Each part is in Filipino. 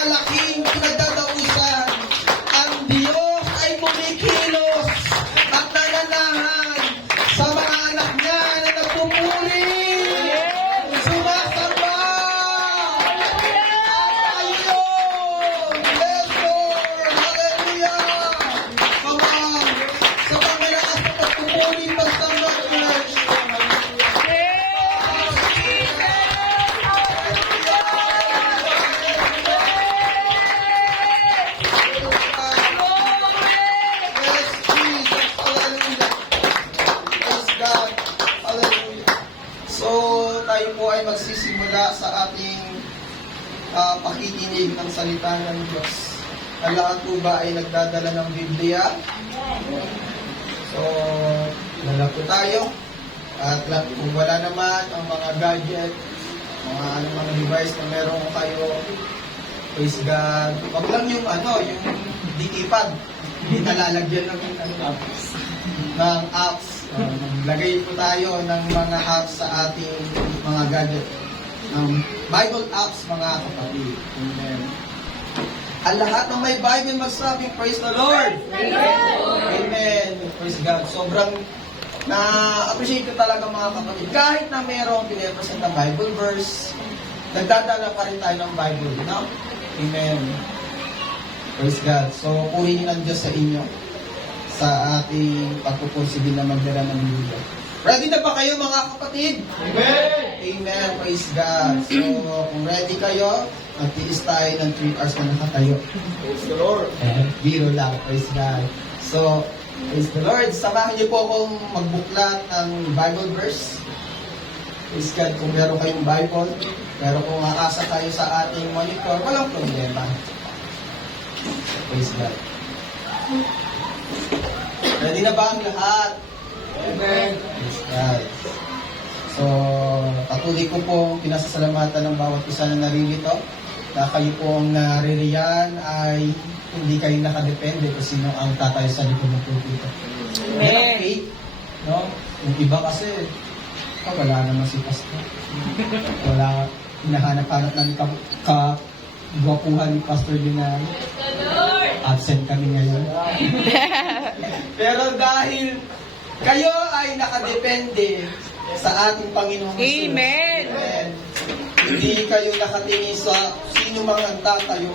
malaking pinagdadausan. Ang Diyos ay kumikilos at nananahan sa mga anak niya na nagpupuri. Sumasamba! Ayun! Yes, Lord! Hallelujah! Come on! Sa pangalakas na pagpupuri, pagsamba, church. Yes, Jesus. Hallelujah. Praise God. Hallelujah. So, tayo po ay magsisimula sa ating pakikinig ng salita ng Diyos. Ang lahat po ba ay nagdadala ng Biblia? So, wala po tayo. At kung wala naman ang mga gadget, mga device na meron kayo, praise God. Wag lang yung yung D-pad. Hindi nalalagyan ng apps. Lagay po tayo ng mga apps sa ating mga gadget. Bible apps, mga kapatid. Amen. Ang lahat ng may Bible magsabi, praise the Lord! Amen! Praise God. Sobrang na-appreciate ko talaga, mga kapatid. Kahit na mayroong pinapresent na Bible verse, nagdadala pa rin tayo ng Bible, no? Amen. Praise God. So, purihin ang Diyos sa inyo sa ating pagpupursige na magdala ng Biblia. Ready na ba kayo, mga kapatid? Amen! Amen. Praise God. So, kung ready kayo, magtiis tayo ng 3 hours na nakatayo. Praise the Lord! Biro lang. Praise God. So, praise the Lord. Samahan niyo po akong magbuklat ng Bible verse. Praise God. Kung meron kayong Bible, pero kung aasa kayo sa ating monitor, walang problema. Praise God. Ready na ba ang lahat? Amen! Praise God. So, patuloy ko po pinasasalamatan ng bawat isa na naririto na kayo po ang naririyan ay hindi kayo nakadepende kung sino ang tatayo sa likod ng pulpito. Amen. Faith, no? Yung iba kasi, wala naman si pastor. Wala, hinahanap-hanap ng kagwapuhan ni Pastor Dinay. Absent kami ngayon. Pero dahil kayo ay nakadepende sa ating Panginoong Jesus. Amen. Amen. Hindi kayo nakatingin sa sino mang ang tatayo.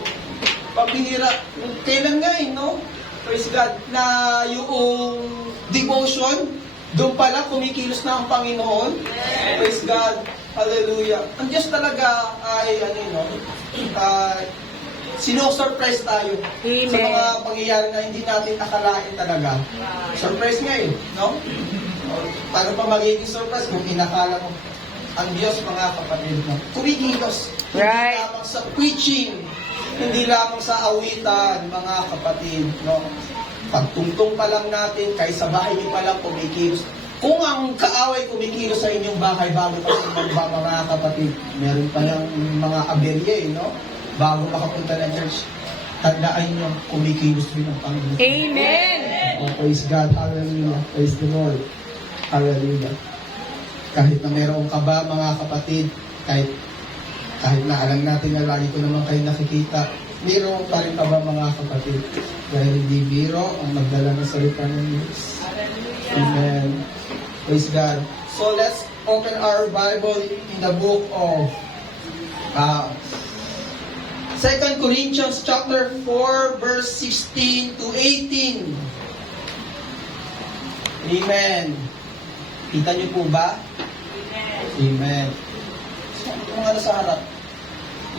Pabihira, kailan nga no? Praise God, na yung devotion, doon pala kumikilos na ang Panginoon. Praise God, hallelujah. Ang Diyos talaga ay, sino-surprise tayo Amen. sa mga pangyayari na hindi natin akalain talaga. Surprise nga no? Paano pa magiging surprise kung inakala mo ang Diyos, mga kapatid, no? Kumikilos. Right. Hindi lamang sa preaching, hindi lamang sa awitan, mga kapatid, no? Pagtungtong pa lang natin, kahit sa bahay niyo pa lang kumikilos. Kung ang kaaway kumikilos sa inyong bahay bago pa sa mga kapatid, meron pa lang mga aberye, no? Bago makapunta ng church, tandaan nyo, kumikilos rin ang Panginoon. Amen. Oh, praise God, hallelujah, praise the Lord, hallelujah. Kahit na meron ka ba, mga kapatid, kahit na alam natin na lagi ko naman kayo nakikita, meron pa rin ka ba, mga kapatid? Dahil hindi biro ang magdala ng salita ng Diyos. Amen. Praise God. So let's open our Bible in the book of 2 Corinthians chapter 4, verse 16 to 18. Amen. Kita niyo po ba? Amen. So, kung ano sa harap?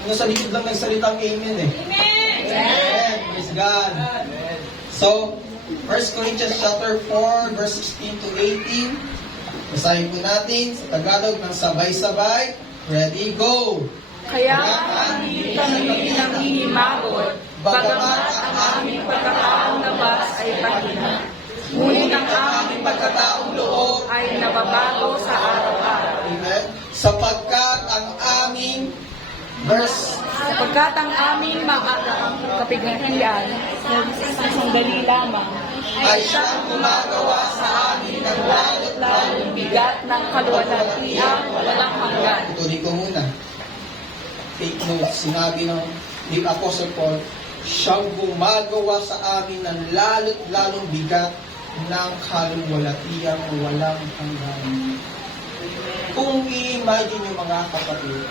Yung sa likod lang nagsalitang amen eh. Amen. Praise God. Amen. So, 1 Corinthians chapter 4, verse 16 to 18. Basahin po natin sa Tagalog ng sabay-sabay. Ready, go! Kaya hindi kami nanghihimabot, bagamat ang aming pagkataong labas ay pahina. Ngunit ang aming pagkataong loob ay nababago sa araw-araw. Amen. Sapagkat ang aming Sapagkat ang aming mga kapigatian na sandali lamang ay siyang gumagawa sa amin ng lalong bigat ng kaluwalhatian walang hanggan. Tuloy ko muna. Take notes. Sinabi ng ni Apostle Paul, siyang gumagawa sa amin ng lalo't lalong bigat ng kaluwalhatiang walang hanggan. Kung i-imagine nyo mga kapatid,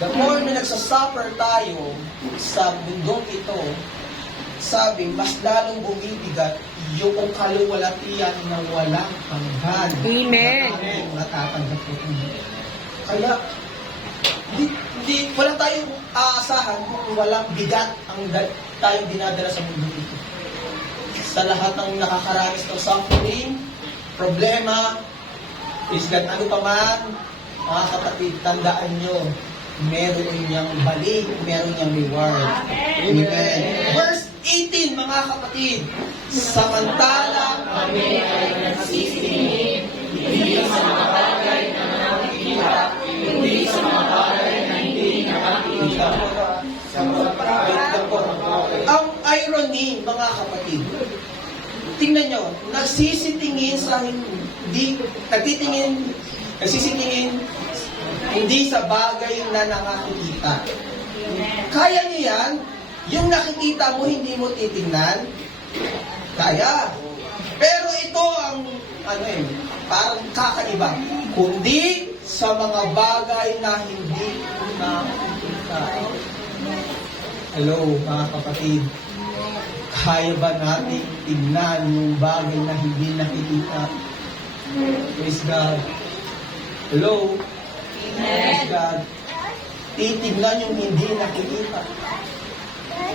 the more na nagsasuffer tayo sa mundong ito, sabi, mas lalong bumibigat yung kaluwalhatian na walang hanggan. Amen. Na natatanggap ko. Kaya, wala tayong aasahan kung walang bigat ang tayong dinadala sa mundo ito. Sa lahat ng nakakaranas ng suffering, problema, is that ano pa man, mga kapatid, tandaan nyo, meron niyang balik, meron niyang reward. Amen. Verse 18, mga kapatid, samantalang kami ay nagsisingin, hindi sa mga bagay na nakikita, hindi sa mga bagay na hindi nakikita. Ang irony, mga kapatid, tingnan nyo, nagsisitingin hindi sa bagay na nakakita. Kaya niyo yan? Yung nakikita mo, hindi mo titingnan? Kaya. Pero ito ang, parang kakaiba. Kundi sa mga bagay na hindi nakikita. Hello, mga kapatid. Kaya ba natin tingnan yung bagay na hindi nakikita? Praise God. Hello? Praise God. Titignan yung hindi nakikita.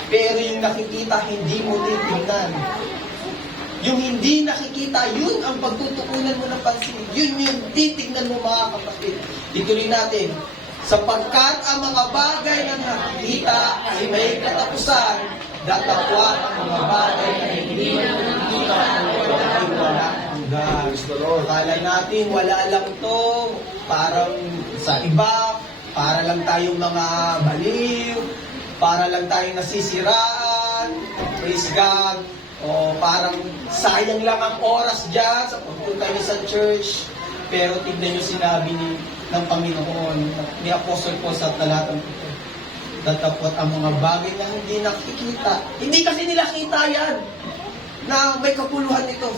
Pero yung nakikita, hindi mo titignan. Yung hindi nakikita, yun ang pagtutukunan mo ng pansin. Yun yung titignan mo, mga kapatid. Ituloy natin. Sapagkat ang mga bagay na nakikita ay may katapusan, datapwat ang mga bagay na hindi nakikita ay wala hanggan. Akala natin wala lang to, parang sa iba, para lang tayong mga baliw, para lang tayong nasisiraan, praise God, o parang sayang lang ang oras dyan sa pagpunta niyo sa church. Pero tignan niyo sinabi ng Panginoon, ni Apostle Paul sa talatang ito, datapot ang mga bagay na hindi nakikita. Hindi kasi nila kita yan, na may kapuluhan nito.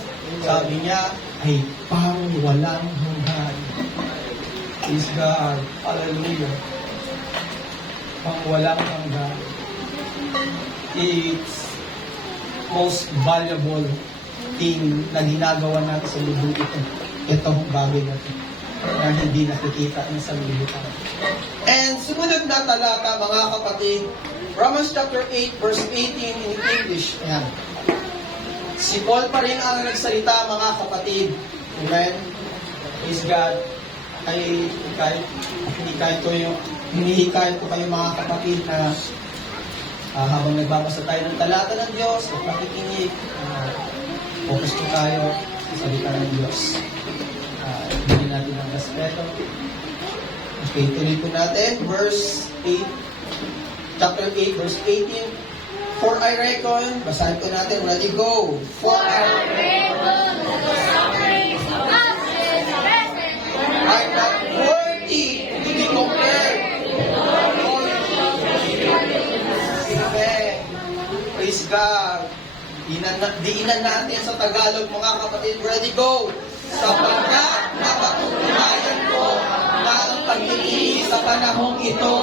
Sabi niya, ay pang walang hanggan. Praise God. Hallelujah. Pang walang hanggan. It's most valuable thing na ginagawa natin sa mundo ito. Itong bagay natin na hindi nakikita ng sanlibutan. And sumunod na talata, mga kapatid, Romans chapter 8, verse 18 in English. Ayan. Si Paul pa rin ang nagsalita, mga kapatid. Amen? Praise God. Ay, hinihikayat ko kayo, mga kapatid, na habang nagbabasa tayo ng talata ng Diyos at nakikinig, focus ko tayo sa salita ng Diyos. Bigyan natin ang respeto. Okay, tuloy po natin. Verse 8, chapter 8, verse 18. For I reckon, basahin ko natin, ready, go. For I reckon the sufferings of us are not worthy to be compared to the glory of Jesus. Amen. Praise God. Diinan natin sa Tagalog, mga kapatid. Ready, go. Sapagkat napatunayan ko na ang pagpipili sa panahong ito,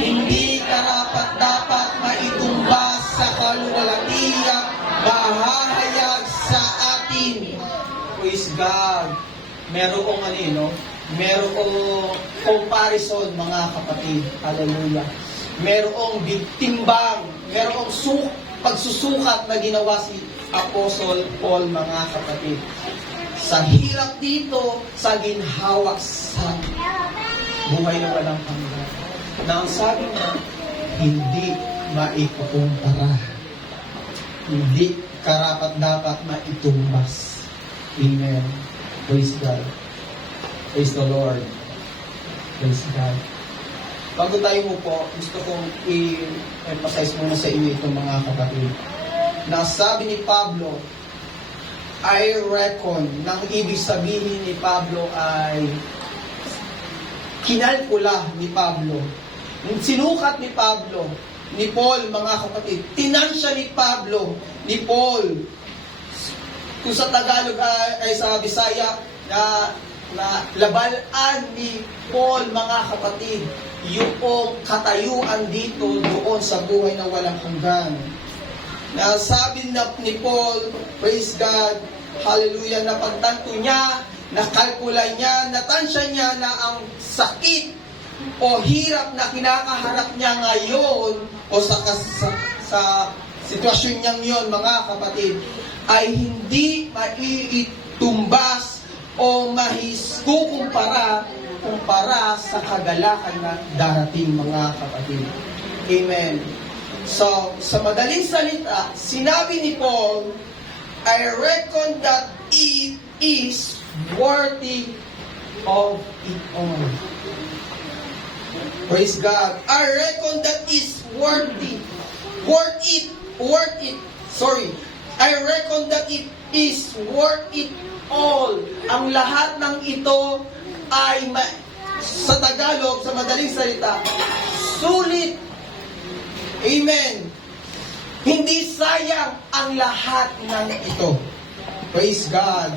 hindi karapat-dapat maitumbas sa kaluwalhatiang mahahayag sa atin. Praise God. Merong merong comparison, mga kapatid. Hallelujah. Merong timbang, merong pagsusukat na ginawa si Apostle Paul, mga kapatid. Sa hirap dito, sa ginhawak sa buhay na walang hanggan. Na ang sabi niya, hindi maikukumpara. Hindi karapat-dapat maitumbas. Amen. Praise God. Praise the Lord. Praise God. Bago tayo mo po, gusto kong i-emphasize muna sa inyo itong mga kapatid. Na sabi ni Pablo, I reckon, nang ibig sabihin ni Pablo ay kinalkula ni Pablo Sinukat ni Pablo, ni Paul, mga kapatid. Tinansya ni Pablo, ni Paul. Kung sa Tagalog ay sa Bisaya, na labalaan ni Paul, mga kapatid, yung katayuan dito doon sa buhay na walang hanggan. Na sabi na ni Paul, praise God, hallelujah, na pagtanto niya, nakalkula niya, natansya niya na ang sakit o hirap na kinakaharap niya ngayon o sa sitwasyon niyang yon, mga kapatid, ay hindi maiitumbas o kukumpara sa kagalakan na darating, mga kapatid. Amen. So, sa madaling salita, sinabi ni Paul, I reckon that it is worthy of it all. Praise God. I reckon that is worthy. Worth it. Sorry. I reckon that it is worth it all. Ang lahat ng ito ay sa Tagalog, sa madaling salita, sulit. Amen. Hindi sayang ang lahat ng ito. Praise God.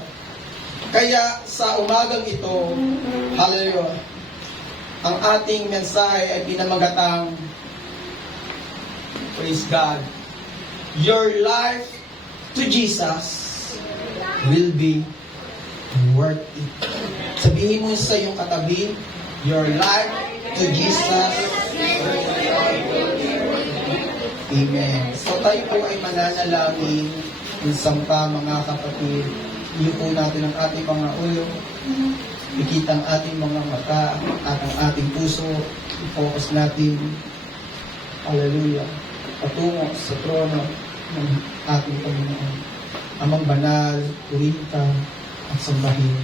Kaya sa umagang ito, hallelujah, ang ating mensahe ay pinamagatang, praise God, your life to Jesus will be worth it. Sabihin mo sa iyong katabi, your life to Jesus. Amen. So tayo po ay mananalangin minsan pa, mga kapatid. Iupo natin ang ating mga ulo, ikita ang ating mga mata at ang ating puso. I-focus natin, hallelujah, patungo sa trono ng ating Panginoon. Amang banal, purihin ka at sambahin.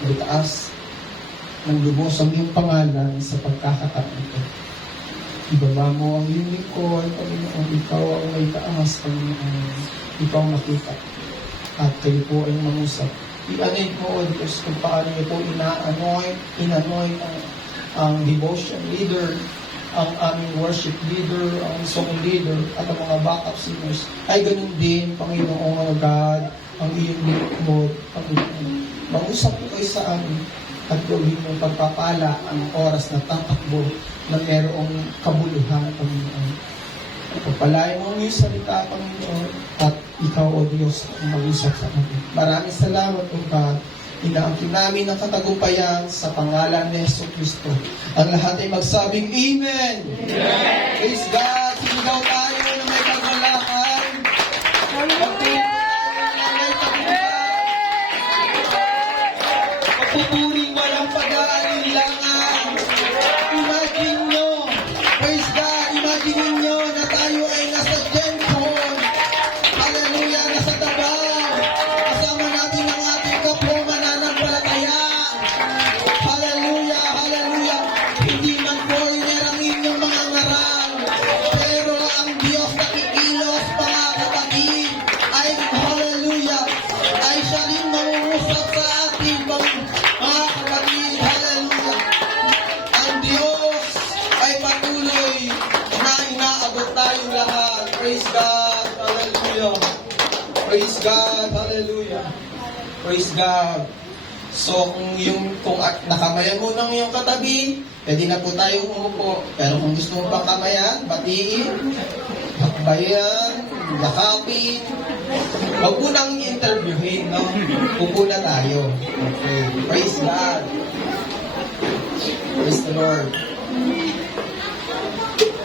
Magtaas ng lubos ang iyong pangalan sa pagkakataon ito. Ibaba mo ang iyong lingkod, Panginoon. Ikaw ang may taas, Panginoon. Ikaw ang nakita. At kayo po ay mangusap. I-anoint mo, O Diyos, kung paano niyo po in-anoint ang devotion leader, ang aming worship leader, ang song leader, at ang mga backup singers. Ay ganun din, Panginoon, God, ang iyong lingkod, Panginoon. Mangusap po kayo sa amin at gawin mo pagpapala ang oras na tatakbo na merong kabuluhan, Panginoon. Pagpalain mo ang iyong salita, Panginoon, at ikaw, O Diyos, ang mag-usap sa amin. Maraming salamat, O God. Inaangkin namin ang katagumpayan sa pangalan ni Yesu Cristo. Ang lahat ay magsabing Amen! Amen! Praise God! Sinigaw tayo na may kagalakan. Pagpupuring walang pag-aalinlangan. Imagine nyo, praise God, imagine nyo na tayo ay nasa Genpon. Hallelujah, nasa Davao. Kasama natin ang ating kapwa mananampalataya. Hallelujah, hallelujah. Hindi man foreigner ang inyong mga ngaral, pero ang Diyos na kikilos, mga kapatid, ay hallelujah, ay siya rin mangungusap sa atin, mga kapatid, hallelujah. Ang Diyos ay patuloy na inaabot tayong lahat. Praise God, hallelujah. Praise God, hallelujah. Praise God. So, kung nakamayan mo ng iyong katabi, pwede na po tayo umupo. Pero kung gusto mo pang kamayan, batiin, hakbayan, yakapin, huwag mo nang interviewin, no? Upo na tayo. Okay. Praise God. Praise the Lord.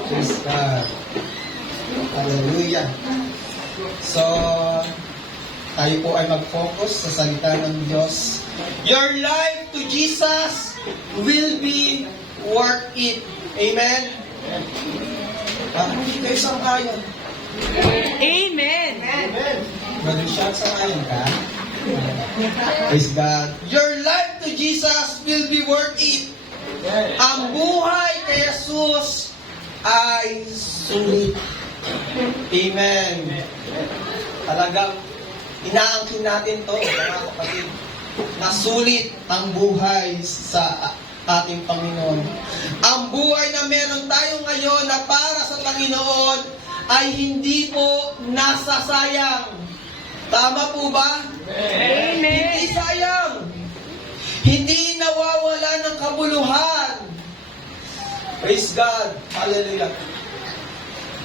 Praise God. Hallelujah. So, tayo po ay mag-focus sa salita ng Diyos. Your life to Jesus will be worth it. Amen? Hindi kayo sang-ayon. Amen! Amen. Brother Shaq, sang-ayon ka? Praise God. Your life to Jesus will be worth it. Ang buhay kay Jesus ay sulit. Amen. Talagang inaangkin natin to, mga kapatid. Nasulit ang buhay ating Panginoon. Ang buhay na meron tayo ngayon na para sa Panginoon ay hindi po nasasayang. Tama po ba? Amen. Hindi sayang. Hindi nawawala ng kabuluhan. Praise God. Hallelujah.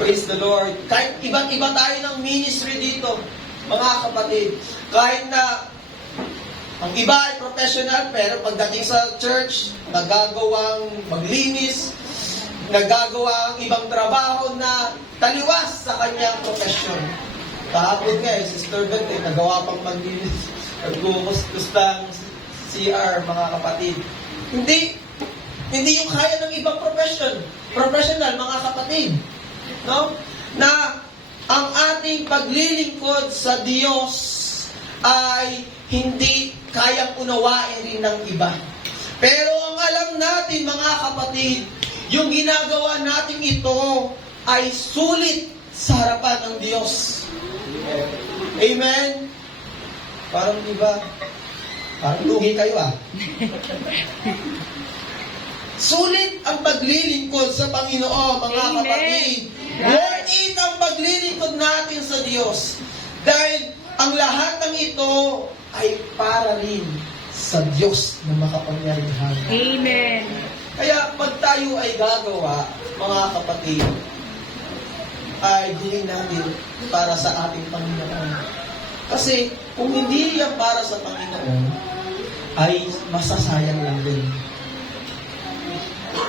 Praise the Lord. Kahit iba't-iba tayo ng ministry dito, mga kapatid. Kahit na ang iba ay professional, pero pagdating sa church, nagagawang maglinis, nagagawa ang ibang trabaho na taliwas sa kanyang profesyon. Kahapon nga Sister Beth, nagawa pang maglinis, nagkukustan CR, mga kapatid. Hindi yung kaya ng ibang professional, mga kapatid. No? Na ang ating paglilingkod sa Diyos ay hindi kayang unawain rin ng iba. Pero ang alam natin, mga kapatid, yung ginagawa natin ito ay sulit sa harapan ng Diyos. Amen? Parang iba, parang lugi kayo Sulit ang paglilingkod sa Panginoon, mga Amen. kapatid. Worth it ang paglilingkod natin sa Diyos. Dahil ang lahat ng ito ay para rin sa Diyos na makapangyarihan. Amen. Kaya pag tayo ay gagawa, mga kapatid, ay gawin natin para sa ating Panginoon. Kasi kung hindi yan para sa Panginoon, ay masasayang lang din.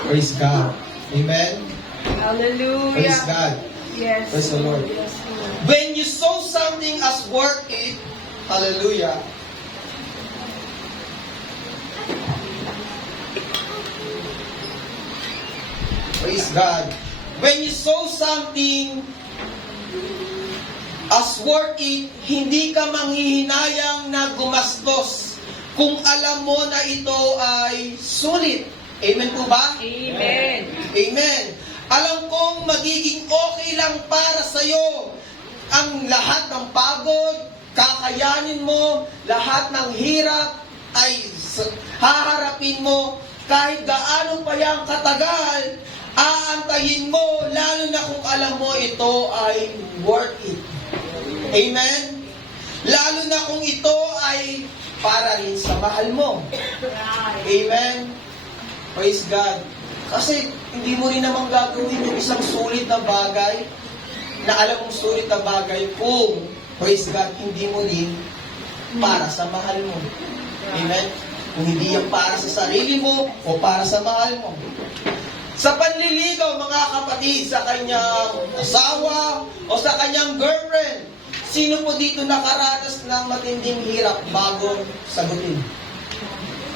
Praise God. Amen? Hallelujah. Praise God. Yes. Praise the Lord. Yes, Lord. When you sow something as worth it, hallelujah, praise God. When you sow something as worth it, hindi ka manghihinayang na gumastos kung alam mo na ito ay sulit. Amen po ba? Amen. Amen. Alam kong magiging okay lang para sa'yo ang lahat ng pagod, kakayanin mo, lahat ng hirap ay haharapin mo kahit gaano pa yang katagal, aantayin mo, lalo na kung alam mo ito ay worth it. Amen? Lalo na kung ito ay para rin sa mahal mo. Amen? Praise God. Kasi hindi mo rin naman gagawin yung isang sulit na bagay na alam mong sulit na bagay kung, praise God, hindi mo rin para sa mahal mo. Amen? Kung hindi yan para sa sarili mo o para sa mahal mo. Sa panliligaw, mga kapatid, sa kanyang asawa o sa kanyang girlfriend, sino po dito nakaranas ng matinding hirap bago sagutin?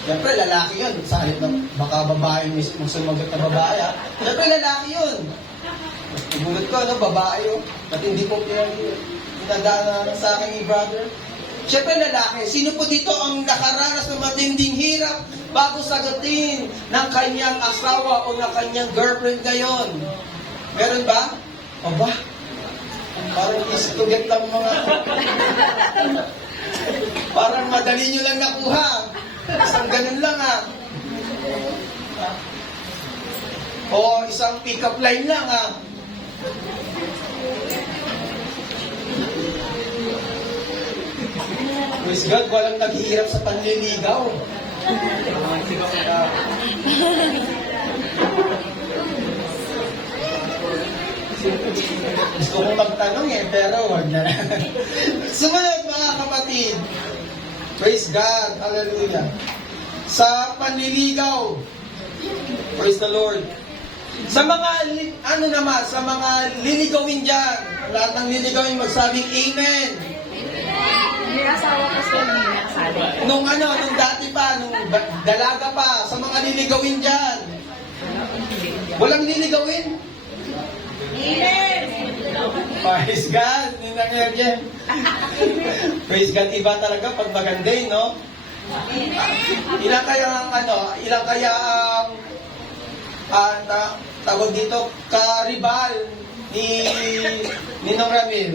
Siyempre, lalaki yun. Sa halip na baka babae mismo sumagot na babae. Siyempre, lalaki yun. Igulat ko, babae yun. At hindi po pinadaan sa aking brother. Siyempre, lalaki. Sino po dito ang nakaranas ng matinding hirap bago sagutin ng kanyang asawa o ng kanyang girlfriend ngayon? Meron ba? O ba? Parang istugat lang mga... Parang madali nyo lang nakuha. Isang ganun lang O isang pick-up line lang Praise God, walang naghihirap sa panliligaw. Gusto kong magtanong pero wag na. Sumunod, mga kapatid. Praise God. Hallelujah. Sa panliligaw. Praise the Lord. Sa mga, sa mga liligawin dyan, lahat ng liligawin magsabing Amen. May asawa kasi hindi nakasali. Nung dati pa, nung dalaga pa, sa mga liligawin dyan. Walang liligawin? Amen. Praise God. Praise God. Iba talaga pag maganday, no? Ilang kaya ang tawag dito, karibal ni Ninong Ramil.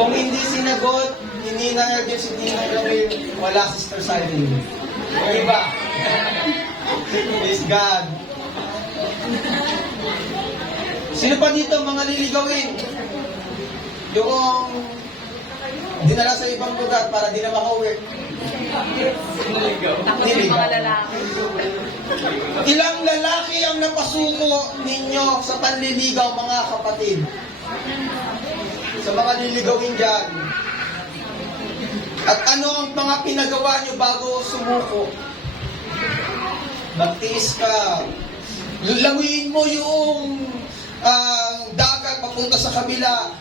Kung hindi sinagot, hindi na Edgar, hindi na gawin, wala Sister Siding. O iba? Praise God. Sino pa dito mga liligawin? Yung dinala sa ibang lugar para di na makauwi. Niligaw. Ilang lalaki ang napasuko ninyo sa panliligaw, mga kapatid? Sa mga liligawin dyan. At ano ang mga pinagawa nyo bago sumuko? Magtiis ka. Lawin mo yung dagat papunta sa kabila.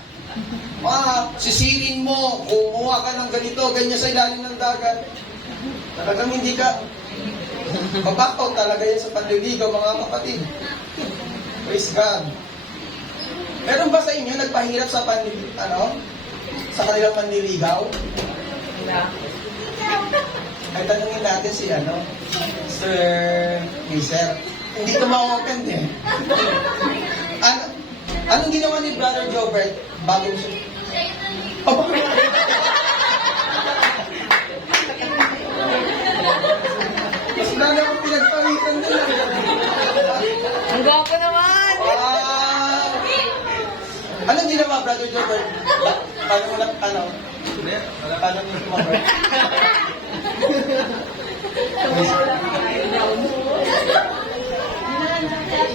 Sisirin mo, kumuha ka ng ganito, ganyan sa ilalim ng dagat. Talagang hindi ka babakaw talaga yan sa panliligaw, mga kapatid. Praise God. Meron ba sa inyo nagpahirap sa sa kanilang panliligaw? Ay, tanungin natin si Sir Miser. Hindi ko ma-open eh. Anong ginawa ni Brother Jobert bago siya? Mas lalo akong pinagpawisan doon. Ang gwapo naman! Anong ginawa, Brother Jobert? Paano mo lang, paano mo kumabert?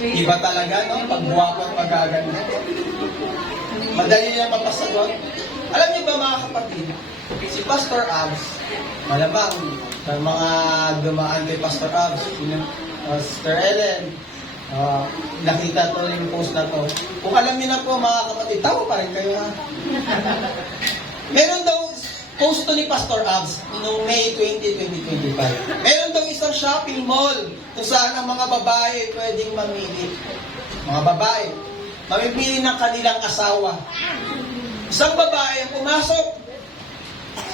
Iba talaga, no? Pagbuwako at magaganda. Madali lang mapasagot. Alam niyo ba, mga kapatid, si Pastor Abs, malamang ng mga dumaan kay Pastor Abs, Sister Ellen, nakita to yung post na to. Kung alam niyo na po, mga kapatid, tawa pa rin kayo, ha? Meron daw post to ni Pastor Abs noong May 20, 2025. Meron daw isang shopping mall kung saan ang mga babae pwedeng mamili. Mga babae, mamimili ng kanilang asawa. Isang babae ang pumasok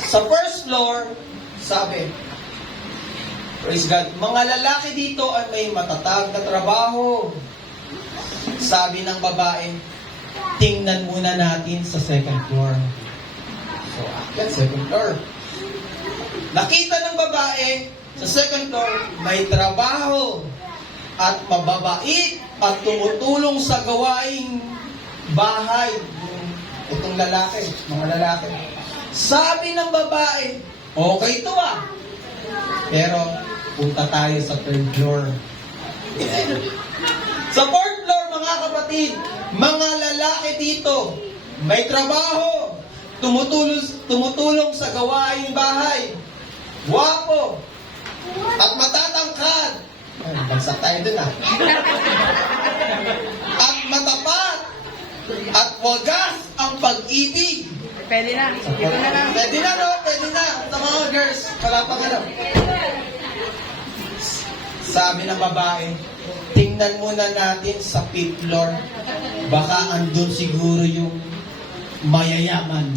sa first floor, sabi, praise God, mga lalaki dito ay may matatag na trabaho. Sabi ng babae, tingnan muna natin sa second floor. So, akyat, second floor. Nakita ng babae, sa second floor, may trabaho at mababait at tumutulong sa gawaing bahay. Itong lalaki, mga lalaki. Sabi ng babae, okay to pero, punta tayo sa third floor. Sa fourth floor, mga kapatid, mga lalaki dito, may trabaho, tumutulong sa gawaing bahay, guwapo, at matatangkad. Bagsak tayo dun At matapat, at wagas ang pag-ibig. Pwede na. Dito na lang. Pwede na, no? Pwede na. Sa mga girls, wala pang Sabi ng babae, tingnan muna natin sa fifth floor. Baka andun siguro yung mayayaman.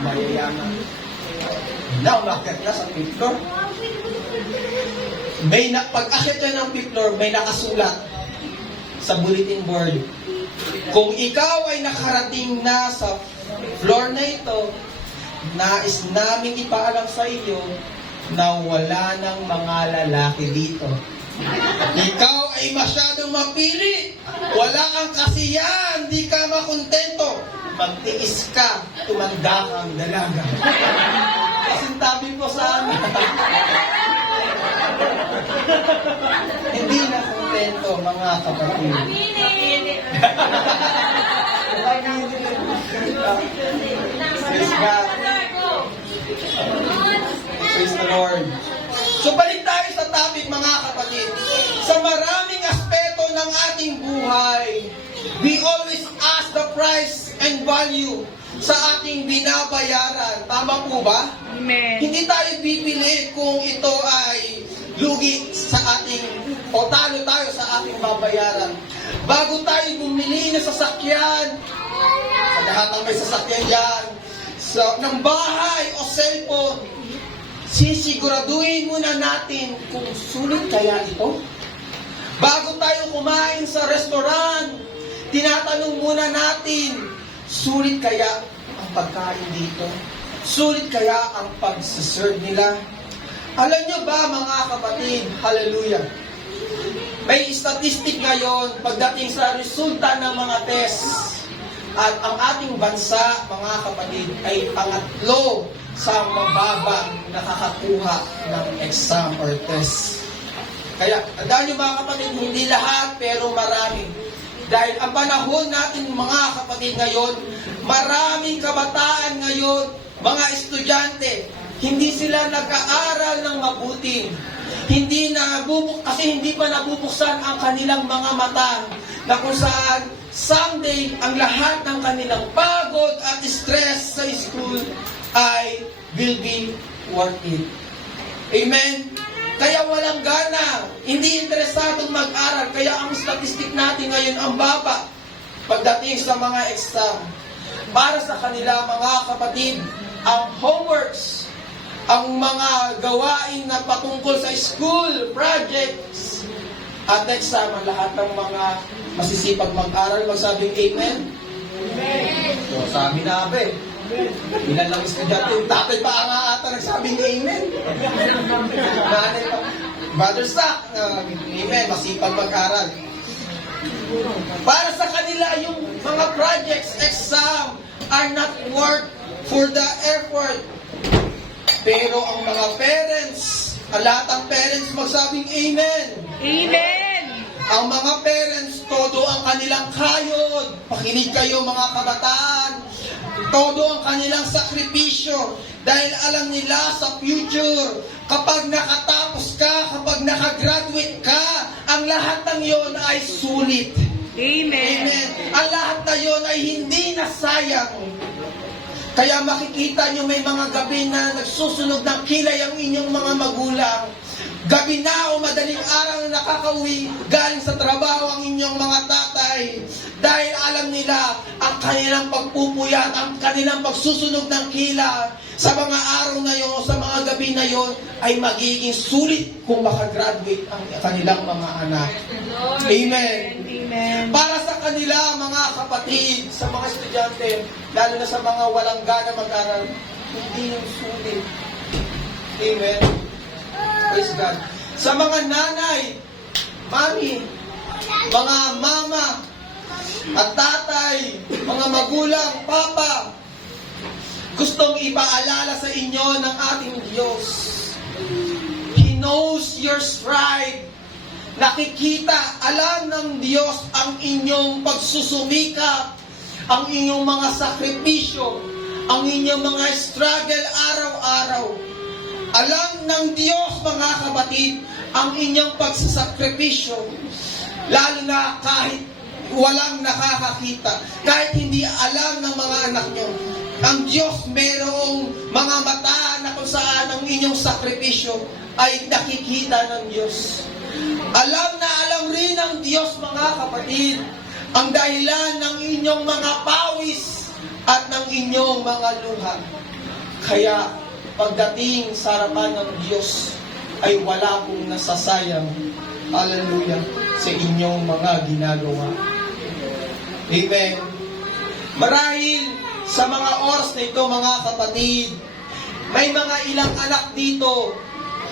Mayayaman. Na, umakyat na sa fifth floor. Pag-akyat na ng fifth floor, may nakasulat sa bulletin board. Kung ikaw ay nakarating na sa floor na ito, nais namin ipaalam sa iyo na wala ng mga lalaki dito. Ikaw ay masyadong mapili. Wala kang kasiyahan, di ka makontento. Magtiis ka, tumanda kang dalaga. Kasintabi po sa amin. Hindi na kontento, mga kapatid. Praise God. Praise the Lord. So balik tayo sa topic, mga kapatid. Sa maraming aspeto ng ating buhay, we always ask the price and value sa ating binabayaran. Tama po ba? Amen. Hindi tayo bibili kung ito ay lugi sa ating o talo tayo sa ating babayaran. Bago tayo bumili ng sasakyan, sa lahat ng may sasakyan yan, ng bahay o cellphone, sisiguraduhin muna natin kung sulit kaya ito. Bago tayo kumain sa restaurant, tinatanong muna natin, sulit kaya ang pagkain dito? Sulit kaya ang pag-serve nila? Alam nyo ba mga kapatid, hallelujah, may statistic ngayon pagdating sa resulta ng mga test. At ang ating bansa, mga kapatid, ay pangatlo sa mababang nakakakuha ng exam or test. Kaya, tandaan nyo mga kapatid, hindi lahat pero marami. Dahil ang panahon natin mga kapatid ngayon, maraming kabataan ngayon, mga estudyante, hindi sila nag-aaral ng mabuti. Kasi hindi pa nabubuksan ang kanilang mga mata na kung saan someday ang lahat ng kanilang pagod at stress sa school ay will be worth it. Amen? Kaya walang gana, hindi interesadong mag-aral. Kaya ang statistic natin ngayon ang baba pagdating sa mga exam. Para sa kanila mga kapatid, ang homeworks, ang mga gawain na patungkol sa school projects at exam, ang lahat ng mga masisipag mag-aral, magsabing amen? Amen. So, sabi na abe. Ilan lang estudyante, yung tatay pa nga ata nagsabing amen. Nanay pa. Brother Sack, amen, masipag mag-aral. Para sa kanila, yung mga projects, exam, are not worth for the effort. Pero ang mga parents, lahat ng parents magsabing amen. Amen! Ang mga parents, todo ang kanilang kayod. Pakinig kayo mga kabataan. Todo ang kanilang sakripisyo. Dahil alam nila sa future, kapag nakatapos ka, kapag nakagraduate ka, ang lahat ng yon ay sulit. Amen! Amen. Ang lahat na yon ay hindi nasayang. Kaya makikita nyo may mga gabi na nagsusunog ng kilay ang inyong mga magulang. Gabi na o madaling araw na nakakauwi galing sa trabaho ang inyong mga tatay. Dahil alam nila ang kanilang pagpupuyat, ang kanilang pagsusunog ng kila sa mga araw na yon, sa mga gabi na yon, ay magiging sulit kung makagraduate ang kanilang mga anak. Amen. Amen! Para sa kanila, mga kapatid, sa mga estudyante, lalo na sa mga walang gana mag-aral, hindi yung sulit. Amen. Praise God. Sa mga nanay, mami, mga mama, at tatay, mga magulang, papa, gustong ipaalala sa inyo ng ating Diyos. He knows your strive. Nakikita, alam ng Diyos ang inyong pagsusumikap, ang inyong mga sakripisyo, ang inyong mga struggle araw-araw. Alam ng Diyos, mga kapatid, ang inyong pagsasakripisyo, lalo na kahit walang nakakakita, kahit hindi alam ng mga anak nyo. Ang Diyos mayroong mga mata na kung saan ang inyong sakripisyo ay nakikita ng Diyos. Alam na alam rin ng Diyos, mga kapatid, ang dahilan ng inyong mga pawis at ng inyong mga luha. Kaya, pagdating sa harapan ng Diyos, ay wala pong nasasayang, hallelujah, sa inyong mga ginagawa. Amen. Marahil, sa mga oras na ito, mga kapatid, may mga ilang anak dito.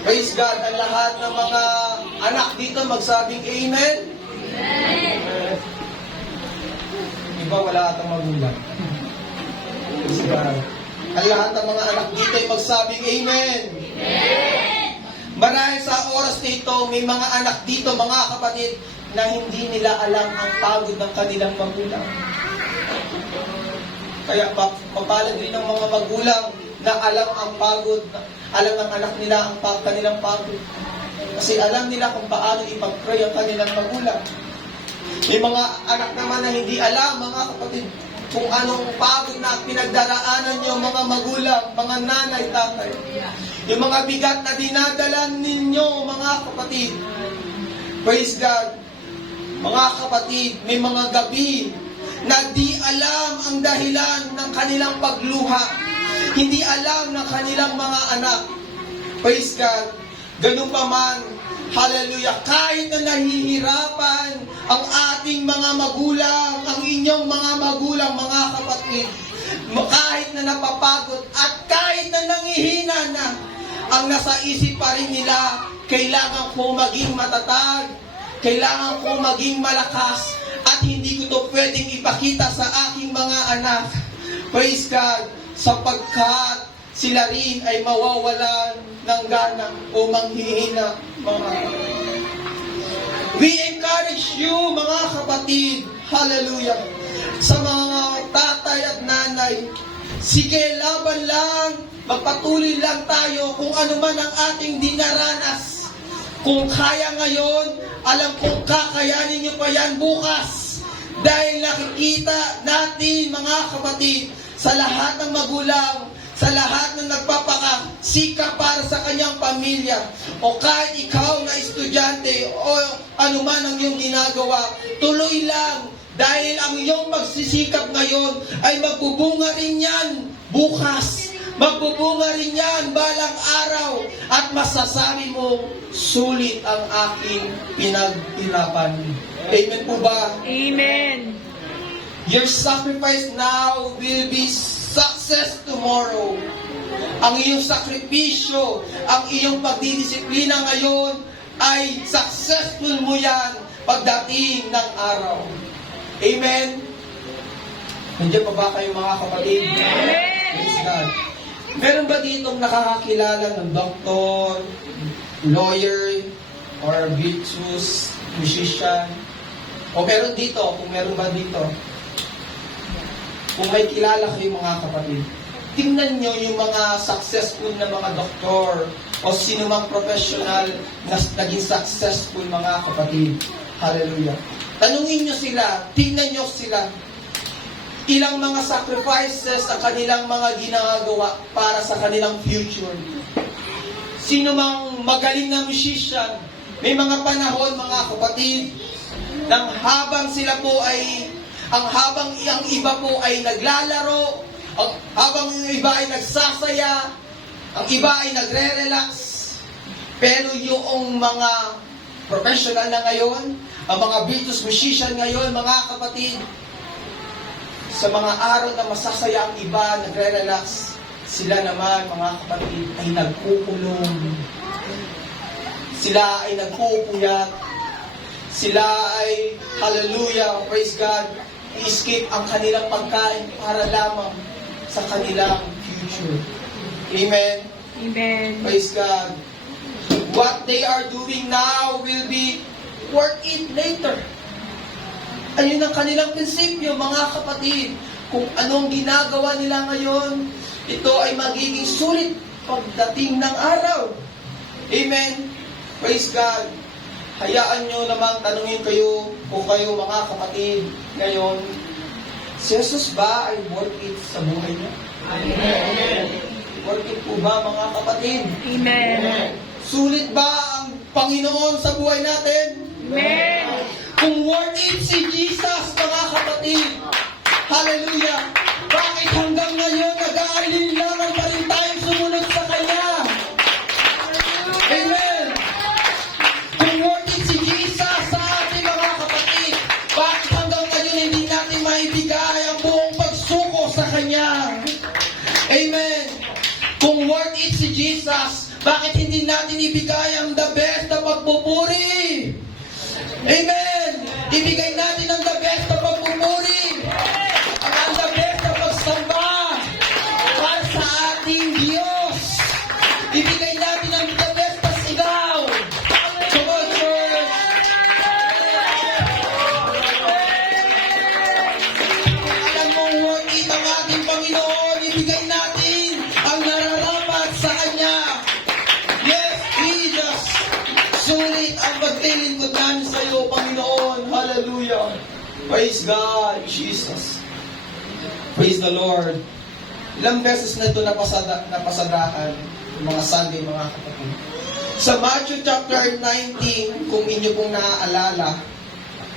Praise God, ang lahat ng mga anak dito magsabing amen. Amen. Iba wala atang magulang. Praise God. Ang lahat ng mga anak dito ay magsabing amen. Amen. Marahil sa oras na ito, may mga anak dito, mga kapatid, na hindi nila alam ang pagod ng kanilang magulang. Kaya papalad rin ng mga magulang na alam ang pagod, alam ng anak nila ang kanilang pagod. Kasi alam nila kung paano ipag-pray ang kanilang magulang. May mga anak naman na hindi alam, mga kapatid, kung anong pagod na pinagdaraanan niyo, mga magulang, mga nanay, tatay. Yung mga bigat na dinadala ninyo, mga kapatid. Praise God. Mga kapatid, may mga gabi na di alam ang dahilan ng kanilang pagluha. Hindi alam ng kanilang mga anak Praise God. Ganun pa man, hallelujah, kahit na nahihirapan ang ating mga magulang, ang inyong mga magulang, mga kapatid, kahit na napapagod at kahit na nangihina na, ang nasa isip pa rin nila, kailangan ko maging matatag, kailangan ko maging malakas, at hindi ko to pwedeng ipakita sa aking mga anak. Praise God, sapagkat sila rin ay mawawalan ng gana o manghihina, mga kapatid. We encourage you, mga kapatid, hallelujah, sa mga tatay at nanay, sige, laban lang, magpatuloy lang tayo kung ano man ang ating dinaranas. Kung kaya ngayon, alam kong kakayanin nyo pa yan bukas. Dahil nakikita natin, mga kapatid, sa lahat ng magulang, sa lahat ng nagpapakasika para sa kanyang pamilya, o kahit ikaw na estudyante, o ano man ang iyong ginagawa, tuloy lang, dahil ang iyong magsisikap ngayon ay magbubunga rin yan bukas. Magbubunga rin yan balang araw, at masasabi mo, sulit ang aking pinaghirapan. Amen po ba? Amen. Your sacrifice now will be success tomorrow. Ang iyong sakripisyo, ang iyong pagdidisiplina ngayon ay successful mo yan pagdating ng araw. Amen? Nandiyan pa ba kayo, mga kapatid? Amen. Praise God. Meron ba ditong nakakakilala ng doktor, lawyer, or virtuous musician? O meron dito, kung meron ba dito? Kung may kilala kayo, mga kapatid, tingnan nyo yung mga successful na mga doktor o sino mang professional na naging successful, mga kapatid. Hallelujah. Tanungin nyo sila, tingnan nyo sila. Ilang mga sacrifices ang kanilang mga ginagawa para sa kanilang future. Sino mang magaling na musician, may mga panahon, mga kapatid, nang habang sila po ay, habang ang iba po ay naglalaro, habang yung iba ay nagsasaya, ang iba ay nagre-relax, pero yung mga professional na ngayon, ang mga virtuous musician ngayon, mga kapatid, sa mga araw na masasaya ang iba, nagre-relax, sila naman, mga kapatid, ay nagkukulong. Sila ay nagpupuyat. Sila ay, hallelujah, praise God, i-escape ang kanilang pagkain para lamang sa kanilang future. Amen? Amen. Praise God. What they are doing now will be worth it later. Ayun ang kanilang prinsipyo, mga kapatid. Kung anong ginagawa nila ngayon, ito ay magiging sulit pagdating ng araw. Amen? Praise God. Hayaan nyo namang tanungin kayo, kung kayo, mga kapatid, ngayon, si Jesus ba ay worth it sa buhay niya? Amen. Worth it po ba, mga kapatid? Amen. Sulit ba ang Panginoon sa buhay natin? Amen. Kung worth it si Jesus, mga kapatid, hallelujah, bakit hanggang ngayon nag-aalinlangan pa rin tayong sumunod sa Kanya? Amen. Kung worth it si Jesus sa ating mga kapatid, bakit hanggang ngayon hindi natin maibigay ang buong pagsuko sa Kanya? Amen. Kung worth it si Jesus, bakit hindi natin ibigay ang the best na pagpupuri? Amen! Ibigay natin ang the best na pagpupuri. Ang the best na pagsamba para sa ating Diyos. Ibigay natin ang the best na sigaw. Come on, church! Alam mo, worth it ang ating Panginoon. Ibigay natin ang nararapat sa Kanya. Yes, Jesus! Sulit ang pagtilingkod namin sa iyo, Panginoon. Hallelujah. Praise God, Jesus. Praise the Lord. Ilang beses na ito napasadahan, yung mga Sunday, mga kapatid. Sa Matthew chapter 19, kung inyo pong naaalala,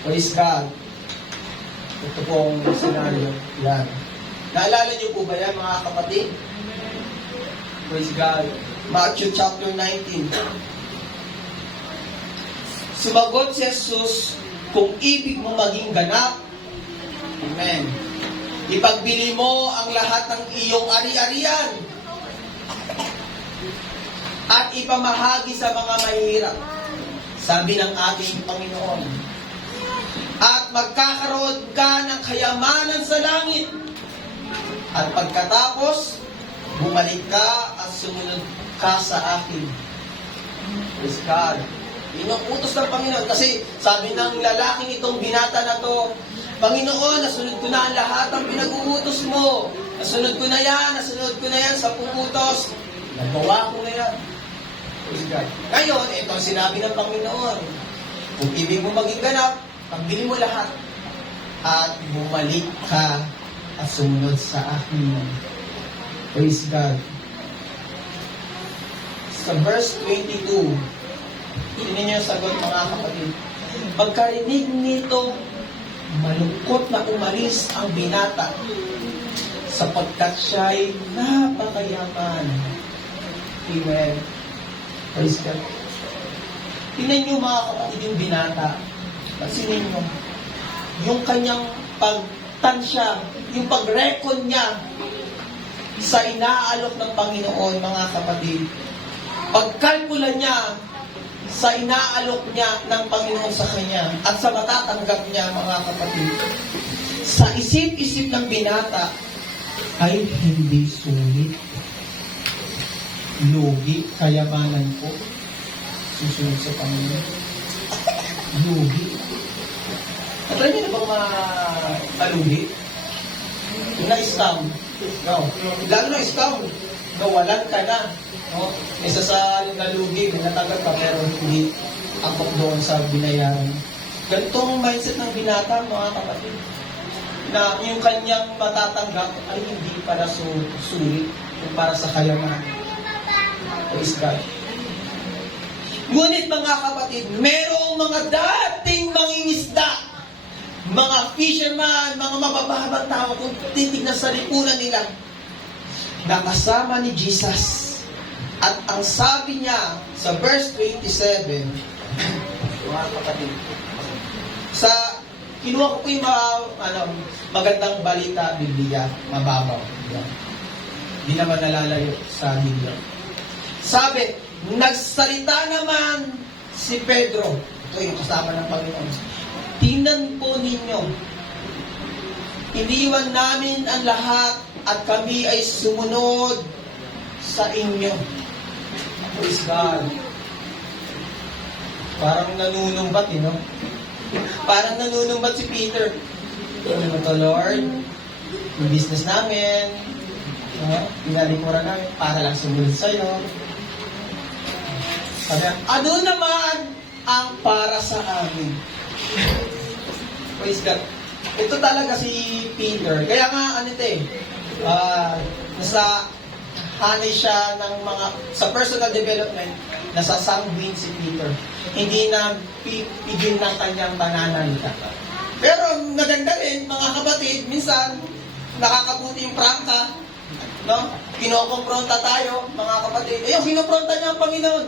praise God. Ito pong scenario. Yan. Naalala niyo po ba yan, mga kapatid? Praise God. Matthew chapter 19. Sumagot si Jesus, kung ibig mo maging ganap, amen, ipagbili mo ang lahat ng iyong ari-arian at ipamahagi sa mga mahihirap, sabi ng ating Panginoon. At magkakaroon ka ng kayamanan sa langit. At pagkatapos, bumalik ka at sumunod ka sa akin. Praise God. Yun ang utos ng Panginoon. Kasi sabi ng lalaking itong binata na to, Panginoon, nasunod ko na ang lahat ng pinag-uutos mo. Nasunod ko na yan sa utos. Nagawa ko na yan. Praise God. Ngayon, ito ang sinabi ng Panginoon. Kung ibig mo maging ganap, pagbili mo lahat at bumalik ka at sumunod sa akin. Praise God. Sa verse 22, tingnan niyo yung sagot, mga kapatid. Pagkarinig nito, malungkot na umalis ang binata sapagkat siya'y napakayaman. Amen. Praise God. Tingnan niyo, mga kapatid, yung binata. Pansinin niyo, yung kanyang pagtansya, yung pag-reckon niya sa inaalok ng Panginoon, mga kapatid. Pagkalkula niya sa inaalok niya ng Panginoon sa kanya at sa matatanggap niya, mga kapatid. Sa isip-isip ng binata ay hindi sulit. Lugi, kayamanan ko. Susunod sa Panginoon. Lugi. Natry niyo na bang malugi? Na-scam. No. Lalo na-scam. Nawalan ka na. No? Isa sa nalugi, natagal ka pero hindi akok doon sa binayaran. Ganitong mindset ng binata, mga kapatid, na yung kanyang matatanggap ay hindi para sulit, yung para sa kayamanan. Praise God. Ngunit, mga kapatid, merong mga dating mangingisda, mga fisherman, mga mabababang tao, kung titignan sa lipunan nila, nakasama ni Jesus. At ang sabi niya sa verse 27, mga kapatid, kinuha ko po yung magandang balita, Biblia, mababaw. Hindi naman nalalayo sa Biblia. Sabi, nagsalita naman si Pedro. Ito yung kasama ng Panginoon. Tingnan po ninyo, iniwan namin ang lahat at kami ay sumunod sa inyo. Praise God. Parang nanunumbat, no? Parang nanunumbat si Peter. Ano mo to, Lord? Yung business namin, pinalikuran namin para lang sumunod sa'yo. Sabi, ano naman ang para sa amin? Praise God. Ito talaga si Peter. Kaya nga, nasa hanay siya ng sa personal development, nasa sanguine si Peter. Hindi na pigil ng kanyang pananalita. Pero maganda rin, mga kapatid, minsan, nakakabuti yung prangka, no? Kinokompronta tayo, mga kapatid. Ayun, kinompronta niya ang Panginoon.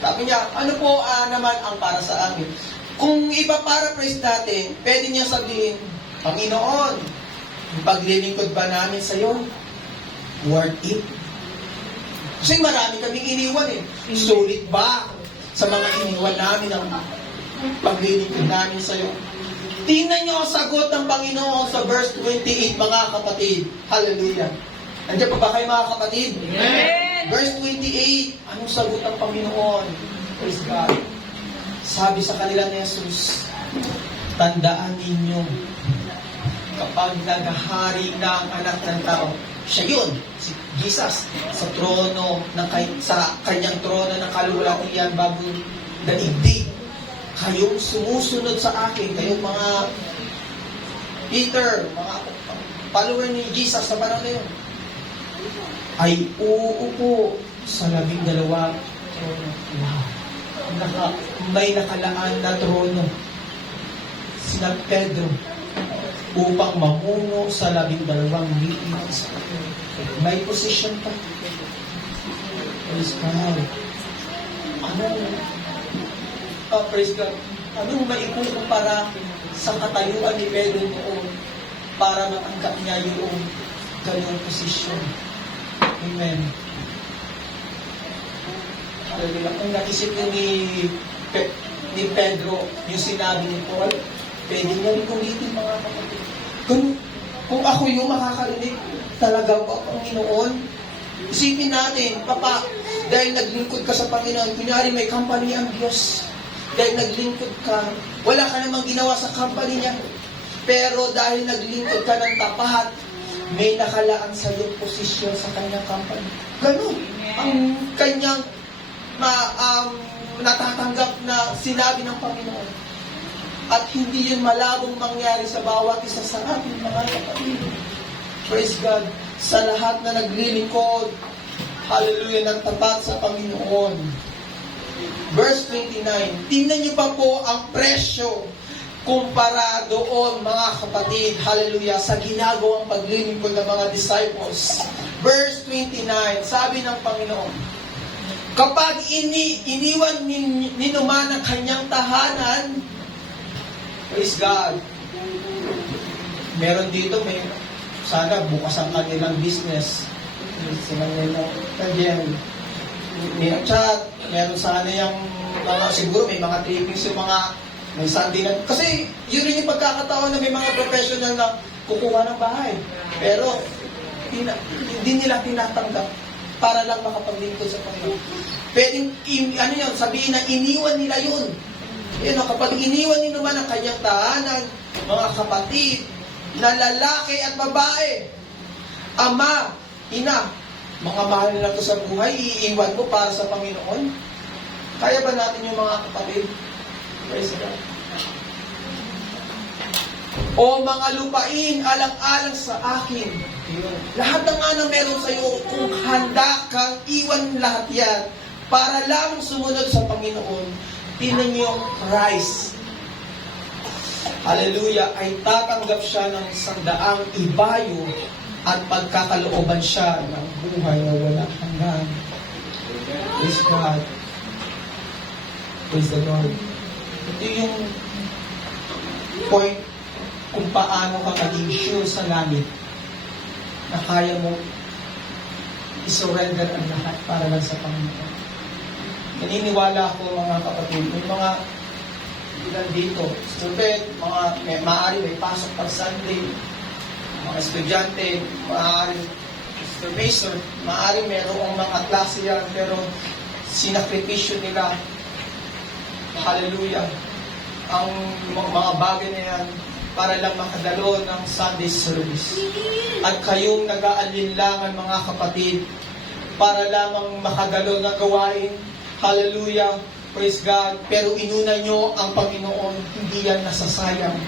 Sabi niya, ano po naman ang para sa amin? Kung ipaparaphrase natin, pwede niya sabihin, Panginoon, yung paglilingkod ba namin sa iyo, worth it? Kasi marami kaming iniwan eh. Sulit ba sa mga iniwan namin ang paglilingkod namin sa iyo? Tingnan niyo ang sagot ng Panginoon sa verse 28, mga kapatid. Hallelujah. Nandiyan pa ba kayo, mga kapatid? Amen! Verse 28, anong sagot ng Panginoon? Praise God. Sabi sa kanila ni Jesus, tandaan ninyo, kapag naghahari na ang anak ng tao, siya yun, si Jesus, sa trono, sa kanyang trono ng kaluwalhatian bago daigdig. Kayong sumusunod sa akin, kayong mga Peter, mga follower ni Jesus sa panahon na yun, ay uupo sa 12 trono. Wow. May nakalaan na trono sina Pedro upang mamuno sa 12 meetings. May position pa. Praise God. Praise God. Anong maikukumpara sa katayuan ni Pedro noon para matanggap niya yung ganyang posisyon? Amen. Hallelujah. Kung naisip niyo ni Pedro yung sinabi ni Paul, pwede niya rin ulitin mga kapatid. Kung ako yung makakarinig, talaga ba, Panginoon? Isipin natin, Papa, dahil naglingkod ka sa Panginoon, kunyari may company ang Diyos, dahil naglingkod ka, wala ka namang ginawa sa company niya, pero dahil naglingkod ka ng tapat, may nakalaan sa iyong posisyon sa kanyang company. Ganun ang kanyang natatanggap na sinabi ng Panginoon. At hindi yun malabong mangyari sa bawat isa sa ating mga kapatid. Praise God. Sa lahat na naglilingkod, hallelujah, ng tapat sa Panginoon. Verse 29, tingnan niyo pa po ang presyo kumpara doon, mga kapatid, hallelujah, sa ginagawang paglilingkod ng mga disciples. Verse 29, sabi ng Panginoon, kapag iniwan ninuman ang kanyang tahanan, praise God, meron dito, sana bukas ang kanilang business. Sila nila, may chat, meron sana yung siguro may mga trippings yung may Sunday na, kasi yun rin yung pagkakataon na may mga professional na kukuha ng bahay. Pero, hindi nila tinatanggap para lang makapaglingkod sa Panginoon. Pwedeng, sabihin na iniwan nila yun. Kapag iniwan nyo naman ang kanyang tahanan, mga kapatid, na lalaki at babae, ama, ina, mga mahal na to sa buhay, iiwan mo para sa Panginoon? Kaya ba natin yung mga kapatid? Praise God. O mga lupain, alang-alang sa akin. Lahat ng nga na meron sa iyo, kung handa kang iwan lahat yan, para lamang sumunod sa Panginoon, tingnan niyo Christ. Hallelujah, ay tatanggap siya ng 100 ibayo at pagkakalooban siya ng buhay na wala hanggan. Praise God. Praise the Lord. Ito yung point kung paano ka maging sure sa langit na kaya mo isurrender ang lahat para lang sa Panginoon. Naniniwala ako, mga kapatid, may mga ilan dito, student, maaari may pasok pag Sunday, mga estudyante, maaari Mr. Mason, maaari merong mga klase yan, pero sinakripisyo nila, hallelujah, ang mga bagay na yan para lang makadalo ng Sunday service. At kayong nag-aalinlangan, mga kapatid, para lamang makadalo ng gawain, hallelujah, praise God, pero inuna nyo ang Panginoon, hindi yan nasasayang.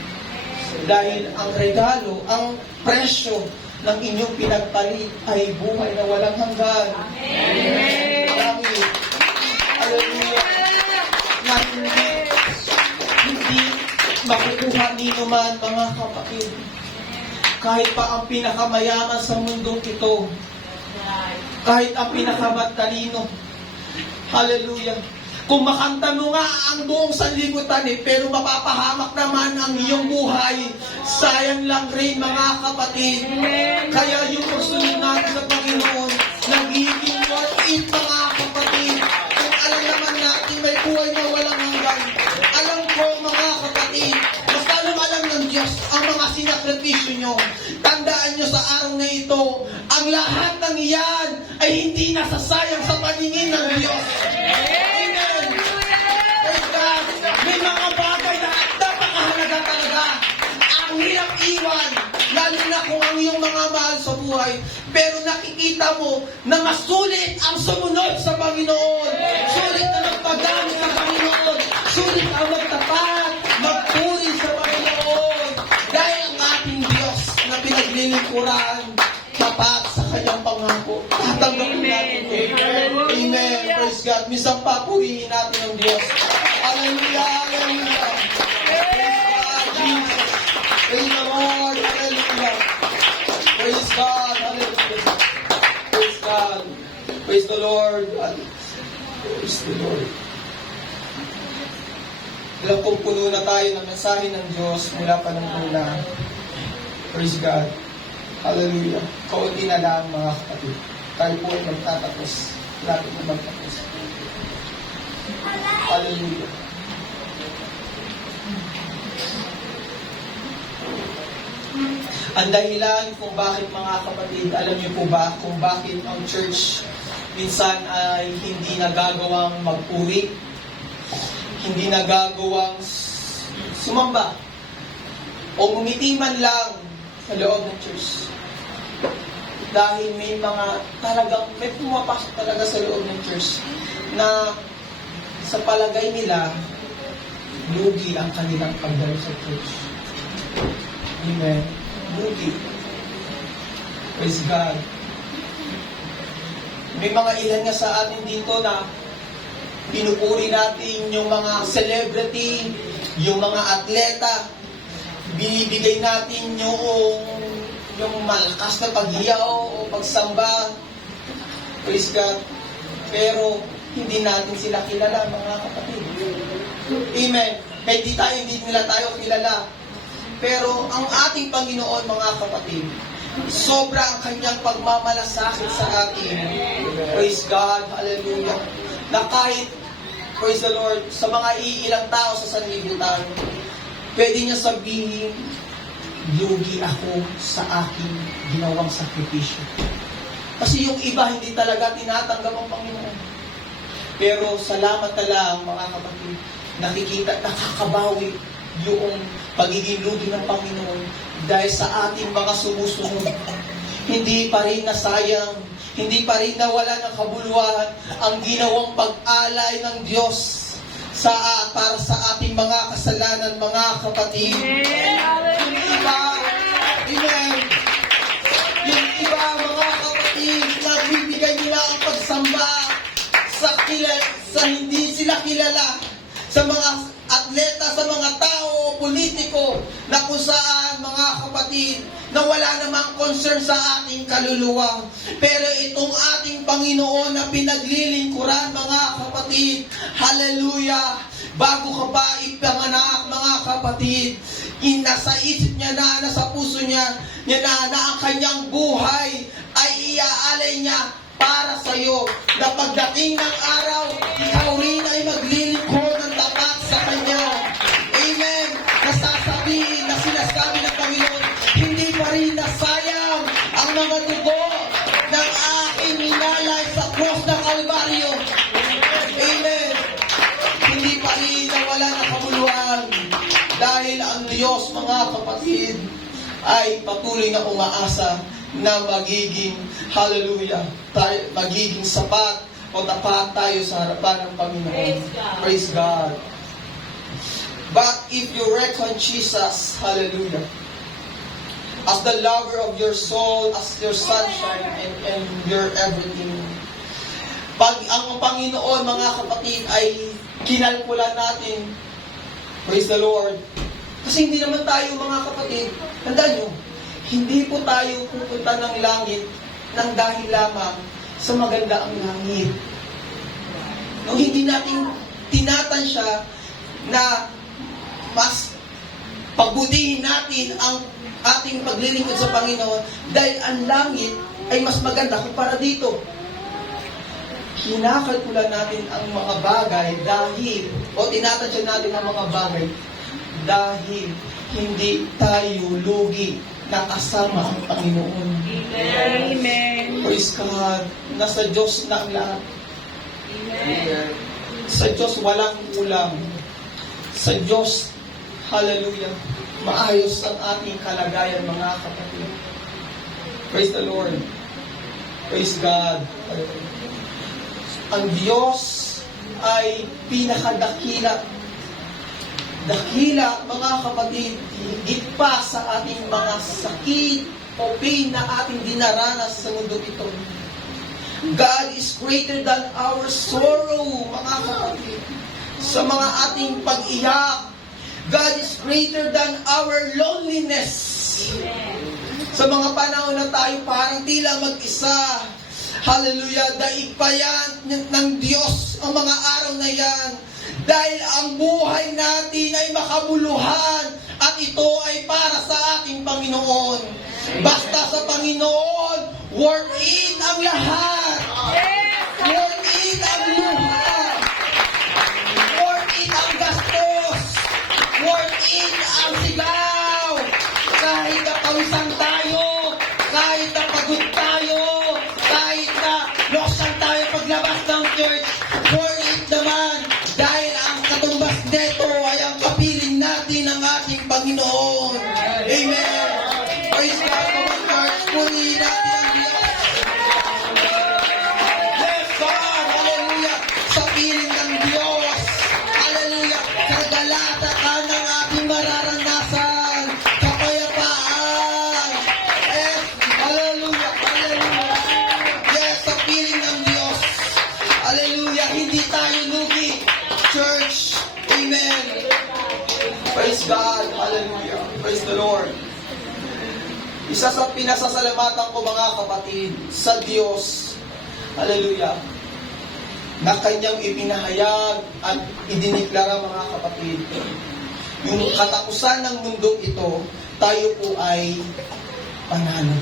Dahil ang regalo, ang presyo ng inyong pinagpalit ay buhay na walang hanggan. Amen. Amen. Hallelujah. Na hindi makukuha nino man, mga kapatid. Kahit pa ang pinakamayaman sa mundong ito, kahit ang pinakamatalino, hallelujah. Kung makanta mo nga ang buong sanlibutan pero mapapahamak naman ang iyong buhay, sayang lang rin, mga kapatid. Kaya yung pagsunod natin sa Panginoon, nagiging worth it, mga kapatid. Kung alam naman natin may buhay na walang hanggan, alam ko, mga kapatid, basta alam ng Diyos ang mga sinakripisyo nyo. Tandaan nyo sa araw na ito, ang lahat ng iyan ay hindi nasasayang sa paningin ng Diyos. May mga bagay na napakahalaga talaga. Ang hirap iwan, lalo na kung ang iyong mga mahal sa buhay. Pero nakikita mo na mas sulit ang sumunod sa Panginoon. Sulit na magpagamit sa Panginoon. Sulit ang magtapat, magpuri sa Panginoon. Dahil ang ating Diyos na pinaglilingkuran, tapat sa kanyang pangako. Tatanggapin natin ito. Amen. Praise God. Minsan pa, purihin natin ang Diyos. Hallelujah, hallelujah. Praise God, Jesus. Praise the Lord, hallelujah. Praise God, hallelujah. Praise God. Praise Praise the Lord. Praise the Lord. Alam kong puno na tayo ng mensahe ng Diyos mula pa ng una. Praise God. Hallelujah. Kaunti na lang mga kapatid. Tayo po ay magtatapos. Lapit na magtapos. Hallelujah. Ang dahilan kung bakit mga kapatid, alam niyo po ba kung bakit ang church minsan ay hindi nagagawang magpuri, hindi nagagawang sumamba, o ngumiti man lang sa loob ng church? Dahil may mga talagang, may pumapasok talaga sa loob ng church na sa palagay nila, lugi ang kanilang pagdalo sa church. Amen. Lugi. Praise God. May mga ilan nga sa atin dito na pinupuri natin yung mga celebrity, yung mga atleta, binibigay natin yung malakas na paghiyaw o pagsamba. Praise God. Pero hindi natin sila kilala, mga kapatid. Amen. Kaya hindi nila tayo kilala. Pero ang ating Panginoon, mga kapatid, sobra ang kanyang pagmamalasakit sa atin. Praise God. Hallelujah. Na kahit, praise the Lord, sa mga iilang tao sa sanlibutan, pwede niya sabihin, lugi ako sa aking ginawang sakripisyo. Kasi yung iba hindi talaga tinatanggap ang Panginoon. Pero salamat na lang, mga kapatid, nakikita, nakakabawi yung pagiging lugi ng Panginoon dahil sa ating mga sumusunod. Hindi pa rin nasayang, hindi pa rin nawala ng kabuluhan ang ginawang pag-alay ng Diyos para sa ating mga kasalanan, mga kapatid. Yung iba, amen. Yung iba, mga kapatid, nagbibigay nila ang pagsamba sa hindi sila kilala, sa mga atleta, sa mga tao, politiko, na kung saan, mga kapatid, na wala namang concern sa ating kaluluwa. Pero itong ating Panginoon na pinaglilingkuran, mga kapatid, hallelujah, bago ka pa ipanganak, mga kapatid, nasa isip niya na, nasa puso niya na ang kanyang buhay ay iaalay niya para sa iyo, na pagdating ng araw, ikaw rin ay maglilingkod ng tapat sa Kanya. Amen. Nasasabihin, na sinasabi ng Panginoon, hindi pa rin nasayang ang mga dugo ng aking minalay sa cross ng Kalbaryo. Amen. Hindi pa rin nawala ng kabuluhan dahil ang Diyos, mga kapatid, ay patuloy na umaasa na magiging, hallelujah, magiging sapat o tapat tayo sa harapan ng Panginoon. Praise God. But if you reckon Jesus, hallelujah, as the lover of your soul, as your sunshine, and your everything, pag ang Panginoon, mga kapatid, ay kinalkulan natin, praise the Lord, kasi hindi naman tayo, mga kapatid, tandaan nyo, hindi po tayo pupunta ng langit nang dahil lamang sa maganda ang langit. Nung hindi natin tinatansya na mas pagbutihin natin ang ating paglilingkod sa Panginoon dahil ang langit ay mas maganda kumpara dito. Kinakalkulan natin ang mga bagay dahil, o tinatansya natin ang mga bagay dahil hindi tayo lugi na kasama ang Panginoon. Amen. Praise God. Nasa Diyos na ang lahat. Amen. Sa Diyos walang kulang. Sa Diyos, hallelujah, maayos ang ating kalagayan, mga kapatid. Praise the Lord. Praise God. Ang Diyos ay pinakadakila. Dakila, mga kapatid, higit pa sa ating mga sakit o pain na ating dinaranas sa mundo ito. God is greater than our sorrow, mga kapatid. Sa mga ating pag-iyak, God is greater than our loneliness. Sa mga panahon na tayo parang tila mag-isa, Hallelujah. Daig pa yan ng Diyos ang mga araw na yan. Dahil ang buhay natin ay makabuluhan at ito ay para sa ating Panginoon. Basta sa Panginoon, worth it ang lahat. Worth it ang luha. Worth it ang gastos. Worth it ang sigaw. Kahit na pawisan tayo, kahit na pagod tayo, kahit na losan tayo paglabas ng church, worth it naman. Dahil ang katumbas nito ay ang kapiling natin ng ating Panginoon. Amen. Praise God, mga church. Purihin natin ang Diyos. Yes, God. Hallelujah. Sa piling ng Diyos. Hallelujah. Kagalata ka ng ating mararanasan. Kapayapaan. Yes. Hallelujah. Hallelujah. Yes, sa piling ng Diyos. Hallelujah. Hindi tayo lugi. Church. Amen. Praise God. Hallelujah. Praise the Lord. Isa sa pinasasalamatan ko mga kapatid sa Diyos, hallelujah, na Kanyang ipinahayag at idiniklara mga kapatid. Yung katapusan ng mundong ito, tayo po ay panalo.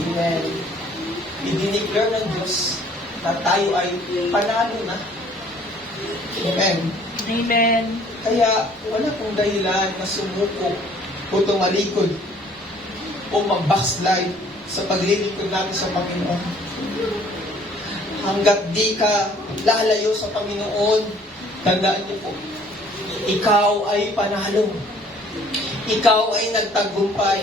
Amen. Idiniklara ng Diyos na tayo ay panalo na. Amen. Amen. Kaya wala pong dahilan na sumuko o tumalikod o mag-backslide sa paglilingkod natin sa Panginoon. Hanggat di ka lalayo sa Panginoon, tandaan niyo po, ikaw ay panalo. Ikaw ay nagtagumpay.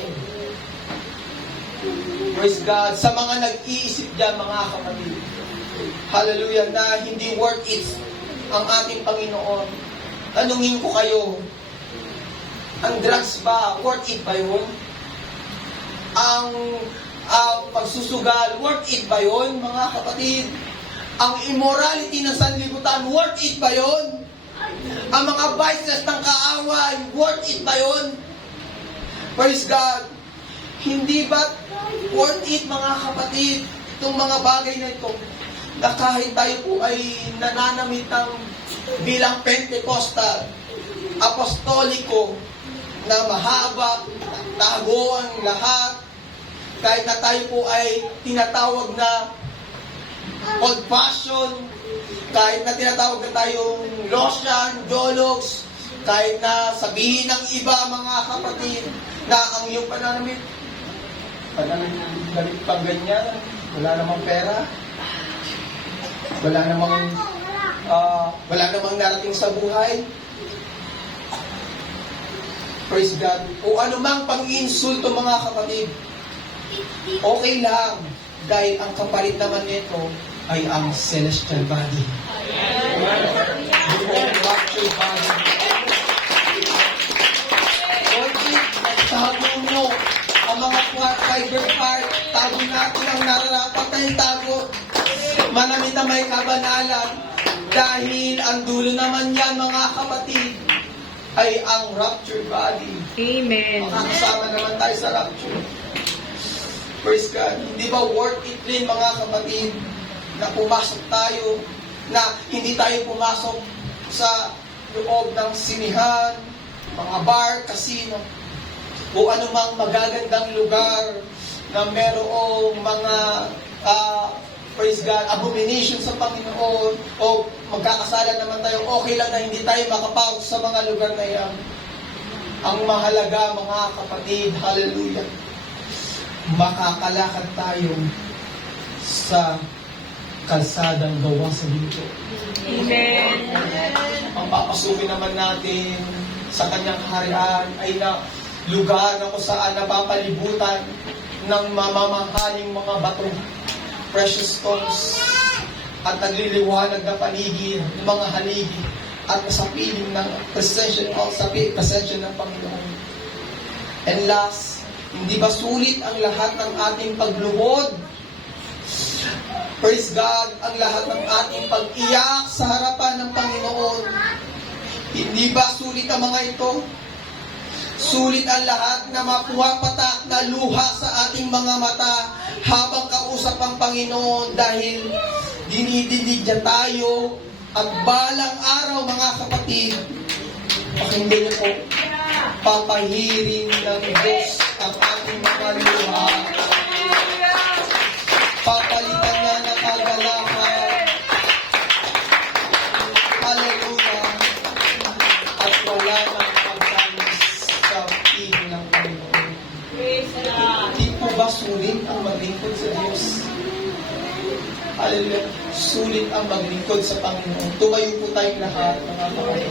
Praise God. Sa mga nag-iisip dyan, mga kapatid, hallelujah, na hindi worth it ang ating Panginoon. Tanungin ko kayo, ang drugs ba, worth it ba yun? Ang pagsusugal, worth it ba yun, mga kapatid? Ang immorality ng sanlibutan, worth it ba yun? Ang mga vices ng kaaway, worth it ba yun? Praise God. Hindi ba worth it, mga kapatid, itong mga bagay na ito, na kahit tayo po ay nananamit ng bilang Pentecostal, apostoliko, na mahaba, tago ang lahat, kahit na tayo po ay tinatawag na old fashion, kahit na tinatawag na tayong Losyan, Jologs, kahit na sabihin ng iba, mga kapatid, na ang iyong pananamit pag ganyan, wala namang pera, wala namang narating sa buhay. Praise God. O anumang pang-insulto, mga kapatid, okay lang, dahil ang kapalit naman nito ay ang celestial body. The raptured body. Okay, tago nyo ang mga fiber part, tago natin ang nararapat na yung tago. Manamit na may kabanalan, dahil ang dulo naman yan, mga kapatid, ay ang raptured body. Amen. Makakasama naman tayo sa rapture. Praise God. Hindi ba worth it din, mga kapatid, na pumasok tayo, na hindi tayo pumasok sa loob ng sinihan, mga bar, casino, o anumang magagandang lugar na merong mga praise God, abomination sa Panginoon, o magkakasala naman tayo, okay lang na hindi tayo makapasok sa mga lugar na yan. Ang mahalaga, mga kapatid, hallelujah, makakalakad tayo sa kalsadang gawa sa dito. Amen. Ang papasukin naman natin sa kanyang harian ay na lugar na kung saan napapalibutan ng mamamahaling mga bato, precious stones, at nagliliwanag na paligid ng mga haligi at sa piling ng presensya ng Panginoon. And last, hindi ba sulit ang lahat ng ating pagluhod? Praise God, ang lahat ng ating pag-iyak sa harapan ng Panginoon. Hindi ba sulit ang mga ito? Sulit ang lahat na mapuwapatak na luha sa ating mga mata habang kausap ang Panginoon dahil dinidilig niya tayo at balang araw mga kapatid, pakinggan niyo po, papahirin ng Diyos ang ating mga luha. Papalitan niya ng kagalakan. Hallelujah. At wala nang pagkalis sa piging ng Panginoon. Di po ba sulit ang maglingkod sa Diyos? Hallelujah. Sulit ang maglingkod sa Panginoon. Tumayo po tayong lahat, mga kapatid.